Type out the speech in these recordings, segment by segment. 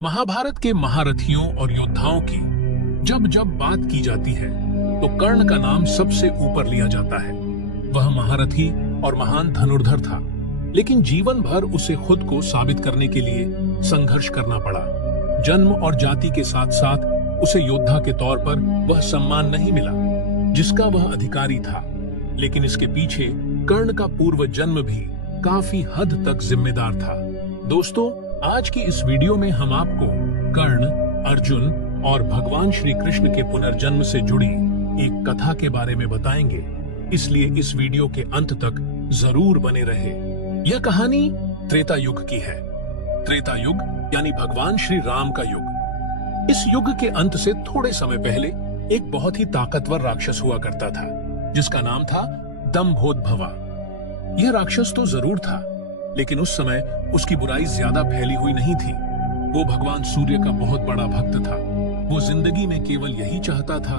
महाभारत के महारथियों और योद्धाओं की जब जब बात की जाती है तो कर्ण का नाम सबसे ऊपर लिया जाता है। वह महारथी और महान धनुर्धर था, लेकिन जीवन भर उसे खुद को साबित करने के लिए संघर्ष करना पड़ा। जन्म और जाति के साथ साथ उसे योद्धा के तौर पर वह सम्मान नहीं मिला जिसका वह अधिकारी था, लेकिन इसके पीछे कर्ण का पूर्व जन्म भी काफी हद तक जिम्मेदार था। दोस्तों, आज की इस वीडियो में हम आपको कर्ण, अर्जुन और भगवान श्री कृष्ण के पुनर्जन्म से जुड़ी एक कथा के बारे में बताएंगे, इसलिए इस वीडियो के अंत तक जरूर बने रहे। यह कहानी त्रेता युग की है। त्रेता युग यानी भगवान श्री राम का युग। इस युग के अंत से थोड़े समय पहले एक बहुत ही ताकतवर राक्षस हुआ करता था जिसका नाम था दंभोदभवा। यह राक्षस तो जरूर था, लेकिन उस समय उसकी बुराई ज्यादा फैली हुई नहीं थी। वो भगवान सूर्य का बहुत बड़ा भक्त था। वो जिंदगी में केवल यही चाहता था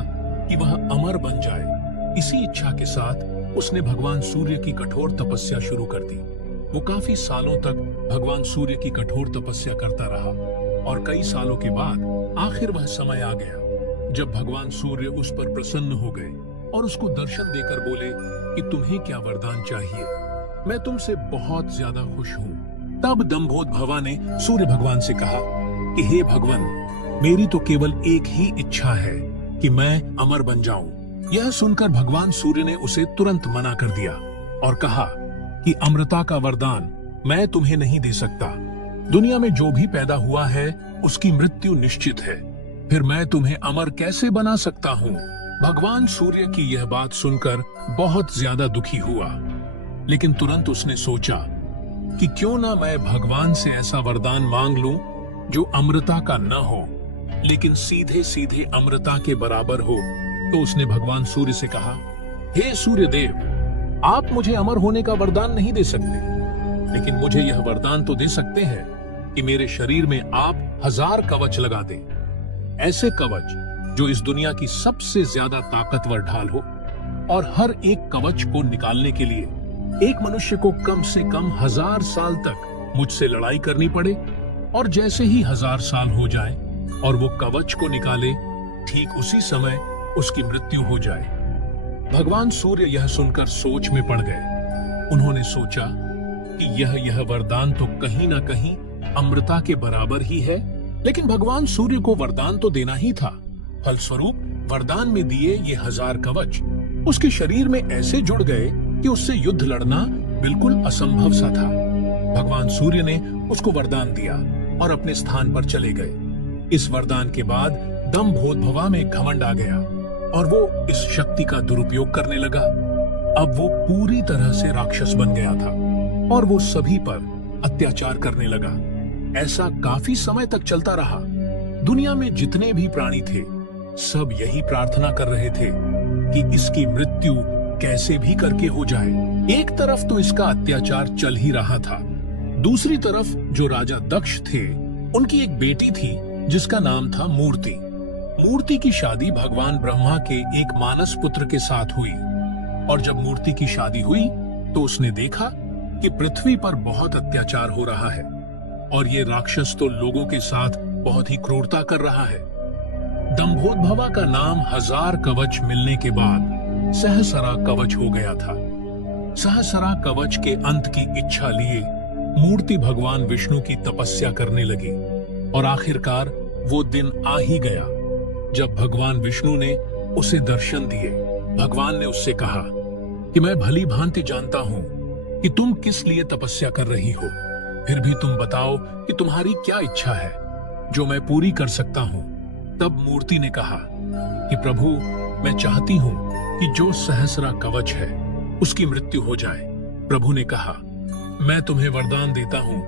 कि वह अमर बन जाए। इसी इच्छा के साथ उसने भगवान सूर्य की कठोर तपस्या शुरू कर दी। वो काफी सालों तक भगवान सूर्य की कठोर तपस्या करता रहा और कई सालों के बाद आखिर वह समय आ गया जब भगवान सूर्य उस पर प्रसन्न हो गए और उसको दर्शन देकर बोले कि तुम्हें क्या वरदान चाहिए, मैं तुमसे बहुत ज्यादा खुश हूँ। तब दंभोदभवा ने सूर्य भगवान से कहा कि हे भगवान, मेरी तो केवल एक ही इच्छा है कि मैं अमर बन जाऊं। यह सुनकर भगवान सूर्य ने उसे तुरंत मना कर दिया और कहा कि अमरता का वरदान मैं तुम्हें नहीं दे सकता। दुनिया में जो भी पैदा हुआ है उसकी मृत्यु निश्चित है, फिर मैं तुम्हें अमर कैसे बना सकता हूँ। भगवान सूर्य की यह बात सुनकर बहुत ज्यादा दुखी हुआ, लेकिन तुरंत उसने सोचा कि क्यों ना मैं भगवान से ऐसा वरदान मांग लूं जो अमृता का न हो, लेकिन सीधे सीधे अमृता के बराबर हो। तो उसने भगवान सूर्य से कहा, हे सूर्य देव, आप मुझे अमर होने का वरदान नहीं दे सकते, लेकिन मुझे यह वरदान तो दे सकते हैं कि मेरे शरीर में आप 1000 कवच लगा दें। ऐसे कवच जो इस दुनिया की सबसे ज्यादा ताकतवर ढाल हो, और हर एक कवच को निकालने के लिए एक मनुष्य को कम से कम 1000 साल तक मुझसे लड़ाई करनी पड़े, और जैसे ही 1000 साल हो जाए और वो कवच को निकाले, ठीक उसी समय उसकी मृत्यु हो जाए। भगवान सूर्य यह सुनकर सोच में पड़ गए। उन्होंने सोचा कि यह वरदान तो कहीं ना कहीं अमृता के बराबर ही है, लेकिन भगवान सूर्य को वरदान तो देना ही था। फलस्वरूप वरदान में दिए ये 1000 कवच उसके शरीर में ऐसे जुड़ गए कि उससे युद्ध लड़ना बिल्कुल असंभव सा था। भगवान सूर्य ने उसको वरदान दिया और अपने स्थान पर चले गए। इस वरदान के बाद दंभोदभवा में घमंड आ गया और वो इस शक्ति का दुरुपयोग करने लगा। अब वो पूरी तरह से राक्षस बन गया था और वो सभी पर अत्याचार करने लगा। ऐसा काफी समय तक चलता रहा। दुनिया में जितने भी प्राणी थे सब यही प्रार्थना कर रहे थे कि इसकी मृत्यु कैसे भी करके हो जाए। एक तरफ तो इसका अत्याचार चल ही रहा था, दूसरी तरफ जो राजा दक्ष थे उनकी एक बेटी थी जिसका नाम था मूर्ति। मूर्ति की शादी भगवान ब्रह्मा के एक मानस पुत्र के साथ हुई, और जब मूर्ति की शादी हुई तो उसने देखा कि पृथ्वी पर बहुत अत्याचार हो रहा है और ये राक्षस तो लोगों के साथ बहुत ही क्रूरता कर रहा है। दंभोदभवा का नाम 1000 कवच मिलने के बाद सहस्रा कवच हो गया था। सहस्रा कवच के अंत की इच्छा लिए मूर्ति भगवान विष्णु की तपस्या करने लगी, और आखिरकार वो दिन आ ही गया जब भगवान विष्णु ने उसे दर्शन दिए। भगवान ने उससे कहा कि मैं भली भांति जानता हूं कि तुम किस लिए तपस्या कर रही हो, फिर भी तुम बताओ कि तुम्हारी क्या इच्छा है जो मैं पूरी कर सकता हूं। तब मूर्ति ने कहा कि प्रभु, मैं चाहती हूं कि जो सहस्रा कवच है उसकी मृत्यु हो जाए। प्रभु ने कहा, मैं तुम्हें वरदान देता हूं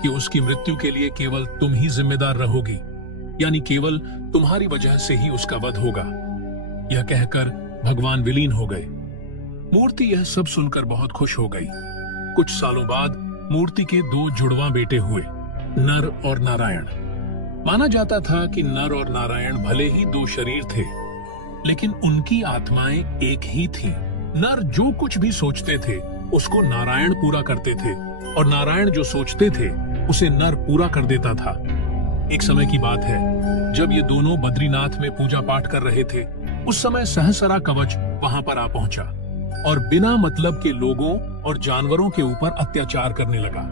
कि उसकी मृत्यु के लिए केवल तुम ही जिम्मेदार रहोगी, यानी केवल तुम्हारी वजह से ही उसका वध होगा। यह कहकर भगवान विलीन हो गए। मूर्ति यह सब सुनकर बहुत खुश हो गई। कुछ सालों बाद मूर्ति के 2 जुड़वां बेटे हुए, नर और नारायण। माना जाता था कि नर और नारायण भले ही 2 शरीर थे, लेकिन उनकी आत्माएं एक ही थीं। नर जो कुछ भी सोचते थे उसको नारायण पूरा करते थे, और नारायण जो सोचते थे उसे नर पूरा कर देता था। एक समय की बात है, जब ये दोनों बद्रीनाथ में पूजा पाठ कर रहे थे, उस समय सहसरा कवच वहां पर आ पहुंचा और बिना मतलब के लोगों और जानवरों के ऊपर अत्याचार करने लगा।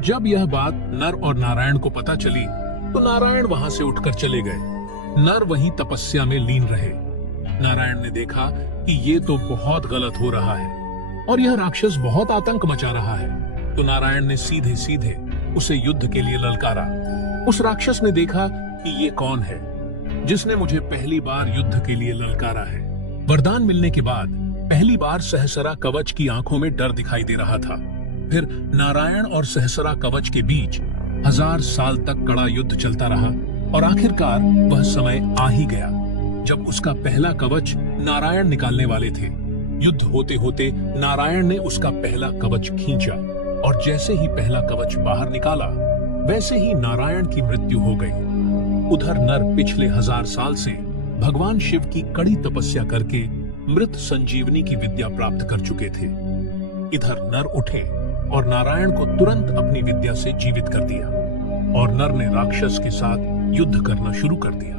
जब यह बात नर और नारायण को पता चली, तो नारायण वहां से उठकर चले गए। नर वहीं तपस्या में लीन रहे। नारायण ने देखा कि ये तो बहुत गलत हो रहा है और यह राक्षस बहुत आतंक मचा रहा है, तो नारायण ने सीधे सीधे उसे युद्ध के लिए ललकारा। उस राक्षस ने देखा कि ये कौन है जिसने मुझे पहली बार युद्ध के लिए ललकारा है। वरदान मिलने के बाद पहली बार सहसरा कवच की आंखों में डर दिखाई दे रहा था। फिर नारायण और सहसरा कवच के बीच 1000 साल तक कड़ा युद्ध चलता रहा और आखिरकार वह समय आ ही गया जब उसका पहला कवच नारायण निकालने वाले थे। युद्ध होते होते नारायण ने उसका पहला कवच खींचा और जैसे ही पहला कवच बाहर निकाला, वैसे ही नारायण की मृत्यु हो गई। उधर नर पिछले 1000 साल से भगवान शिव की कड़ी तपस्या करके मृत संजीवनी की विद्या प्राप्त कर चुके थे। इधर नर उठे और नारायण को तुरंत अपनी विद्या से जीवित कर दिया और नर ने राक्षस के साथ युद्ध करना शुरू कर दिया।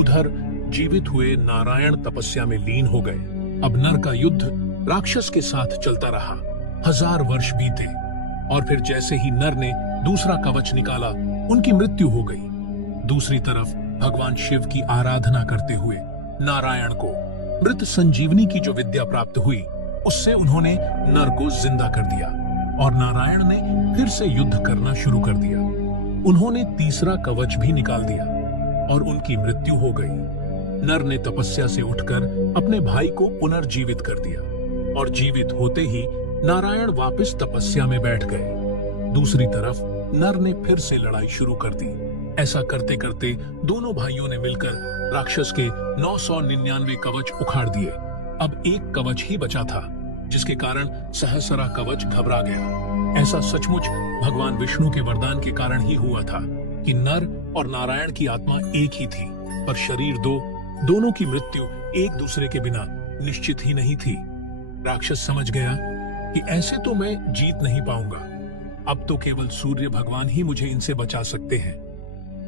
उधर जीवित हुए नारायण तपस्या में लीन हो गए। अब नर का युद्ध राक्षस के साथ चलता रहा। 1000 वर्ष बीते और फिर जैसे ही नर ने दूसरा कवच निकाला, उनकी मृत्यु हो गई। दूसरी तरफ भगवान शिव की आराधना करते हुए नारायण को मृत संजीवनी की जो विद्या प्राप्त हुई, उससे उन्होंने नर को जिंदा कर दिया और नारायण ने फिर से युद्ध करना शुरू कर दिया। उन्होंने तीसरा कवच भी निकाल दिया और उनकी मृत्यु हो गई। नर ने तपस्या से उठकर अपने भाई को पुनर्जीवित कर दिया और जीवित होते ही नारायण वापस तपस्या में बैठ गए। दूसरी तरफ नर ने फिर से लड़ाई शुरू कर दी। ऐसा करते करते दोनों भाइयों ने मिलकर राक्षस के 999 कवच उखाड़ दिए। अब एक कवच ही बचा था, जिसके कारण सहसरा कवच घबरा गया। ऐसा सचमुच भगवान विष्णु के वरदान के कारण ही हुआ था कि नर और नारायण की आत्मा एक ही थी, पर शरीर दोनों की मृत्यु एक दूसरे के बिना निश्चित ही नहीं थी। राक्षस समझ गया कि ऐसे तो मैं जीत नहीं पाऊंगा, अब तो केवल सूर्य भगवान ही मुझे इनसे बचा सकते हैं।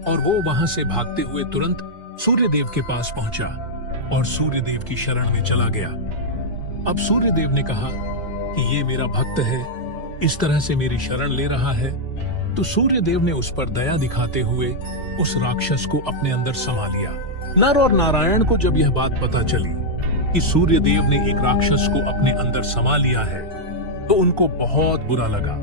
और वो वहां से भागते हुए तुरंत सूर्य देव के पास पहुंचा और सूर्य देव की शरण में चला गया। अब सूर्य देव ने कहा कि ये मेरा भक्त है, इस तरह से मेरी शरण ले रहा है, तो सूर्य देव ने उस पर दया दिखाते हुए उस राक्षस को अपने अंदर समा लिया। नर और नारायण को जब यह बात पता चली कि सूर्य देव ने एक राक्षस को अपने अंदर समा लिया है, तो उनको बहुत बुरा लगा।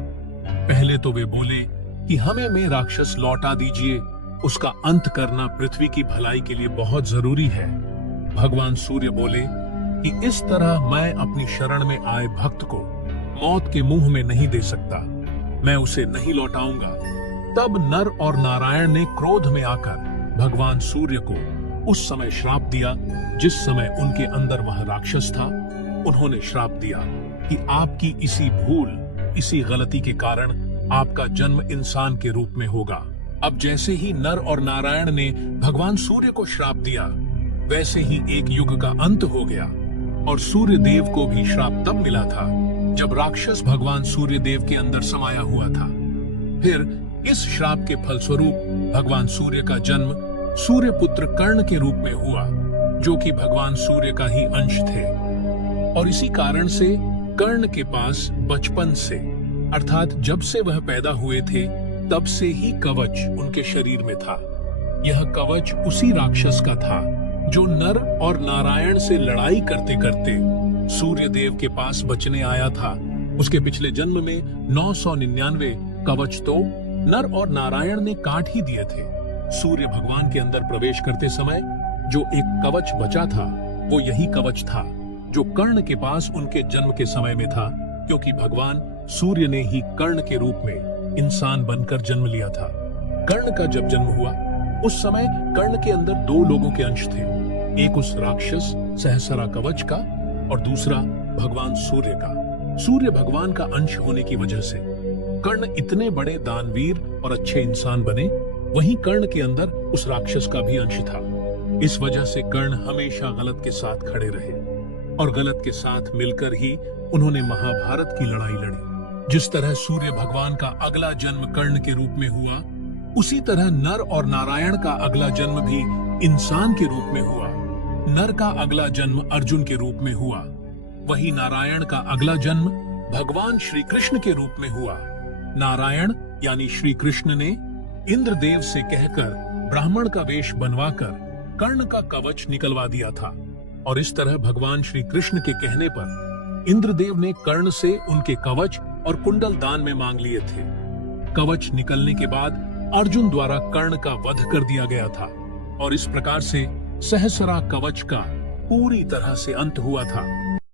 पहले तो वे बोले कि हमें में राक्षस लौटा दीजिए, उसका अंत करना पृथ्वी की भलाई के लिए बहुत जरूरी है। भगवान सूर्य बोले कि इस तरह मैं अपनी शरण में आए भक्त को मौत के मुंह में नहीं दे सकता, मैं उसे नहीं लौटाऊंगा। तब नर और नारायण ने क्रोध में आकर भगवान सूर्य को उस समय श्राप दिया जिस समय उनके अंदर वह राक्षस था। उन्होंने श्राप दिया कि आपकी इसी भूल, इसी गलती के कारण आपका जन्म इंसान के रूप में होगा। अब जैसे ही नर और नारायण ने भगवान सूर्य को श्राप दिया, वैसे ही एक युग का अंत हो गया और सूर्य देव को भी श्राप तब मिला था जब राक्षस भगवान सूर्य देव के अंदर समाया हुआ था। फिर इस श्राप के फलस्वरूप भगवान सूर्य का जन्म सूर्य पुत्र कर्ण के रूप में हुआ, जो कि भगवान सूर्य का ही अंश थे। और इसी कारण से कर्ण के पास बचपन से, अर्थात जब से वह पैदा हुए थे, तब से ही कवच उनके शरीर में था। यह कवच उसी राक्षस का था जो नर और नारायण से लड़ाई करते करते सूर्य देव के पास बचने आया था। उसके पिछले जन्म में 999 कवच तो नर और नारायण ने काट ही दिए थे। सूर्य भगवान के अंदर प्रवेश करते समय जो एक कवच बचा था, वो यही कवच था जो कर्ण के पास उनके जन्म के समय में था, क्योंकि भगवान सूर्य ने ही कर्ण के रूप में इंसान बनकर जन्म लिया था। कर्ण का जब जन्म हुआ, उस समय कर्ण के अंदर 2 लोगों के अंश थे, एक उस राक्षस सहसरा कवच का और दूसरा भगवान सूर्य का। सूर्य भगवान का अंश होने की वजह से कर्ण इतने बड़े दानवीर और अच्छे इंसान बने, वहीं कर्ण के अंदर उस राक्षस का भी अंश था। इस वजह से कर्ण हमेशा गलत के साथ खड़े रहे और गलत के साथ मिलकर ही उन्होंने महाभारत की लड़ाई लड़ी। जिस तरह सूर्य भगवान का अगला जन्म कर्ण के रूप में हुआ, उसी तरह नर और नारायण का अगला जन्म भी इंसान के रूप में हुआ। नर का अगला जन्म अर्जुन के रूप में हुआ, वही नारायण का अगला जन्म भगवान श्री कृष्ण के रूप में हुआ। नारायण यानी श्री कृष्ण ने इंद्रदेव से कहकर ब्राह्मण का वेश बनवाकर कर्ण का कवच निकलवा दिया था, और इस तरह भगवान श्री कृष्ण के कहने पर इंद्रदेव ने कर्ण से उनके कवच और कुंडल दान में मांग लिए थे। कवच निकलने के बाद अर्जुन द्वारा कर्ण का वध कर दिया गया था, और इस प्रकार से सहस्रा कवच का पूरी तरह से अंत हुआ था।